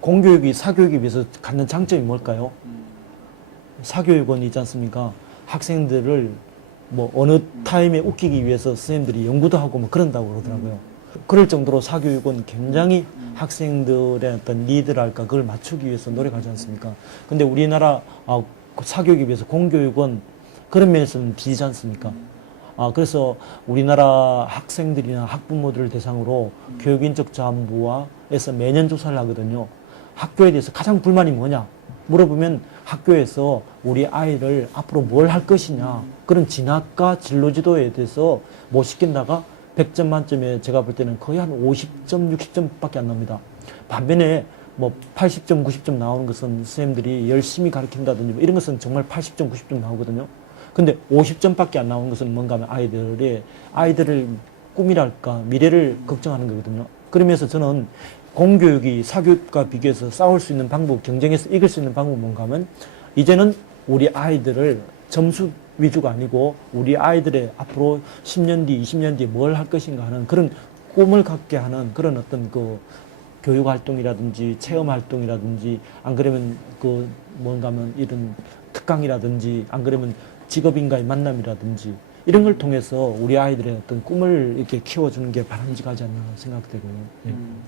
공교육이 사교육에 비해서 갖는 장점이 뭘까요? 사교육은 있지 않습니까? 학생들을 뭐 어느 타임에 웃기기 위해서 선생님들이 연구도 하고 뭐 그런다고 그러더라고요. 그럴 정도로 사교육은 굉장히 학생들의 어떤 니드랄까 그걸 맞추기 위해서 노력하지 않습니까? 근데 우리나라 아, 그 사교육에 비해서 공교육은 그런 면에서는 비지 않습니까? 아, 그래서 우리나라 학생들이나 학부모들을 대상으로 교육인적 자원부와에서 매년 조사를 하거든요. 학교에 대해서 가장 불만이 뭐냐? 물어보면 학교에서 우리 아이를 앞으로 뭘 할 것이냐. 그런 진학과 진로 지도에 대해서 못 시킨다가 100점 만점에 제가 볼 때는 거의 한 50점, 60점밖에 안 나옵니다. 반면에 뭐 80점, 90점 나오는 것은 선생님들이 열심히 가르친다든지 뭐 이런 것은 정말 80점, 90점 나오거든요. 근데 50점밖에 안 나오는 것은 뭔가 하면 아이들의 아이들을 꿈이랄까 미래를 걱정하는 거거든요. 그러면서 저는 공교육이 사교육과 비교해서 싸울 수 있는 방법, 경쟁에서 이길 수 있는 방법은 뭔가 하면 이제는 우리 아이들을 점수 위주가 아니고 우리 아이들의 앞으로 10년 뒤, 20년 뒤에 뭘할 것인가 하는 그런 꿈을 갖게 하는 그런 어떤 그 교육 활동이라든지 체험 활동이라든지 안 그러면 그 뭔가 하면 이런 특강이라든지 안 그러면 직업인과의 만남이라든지 이런 걸 통해서 우리 아이들의 어떤 꿈을 이렇게 키워주는 게 바람직하지 않나 생각되고요. 예. 음.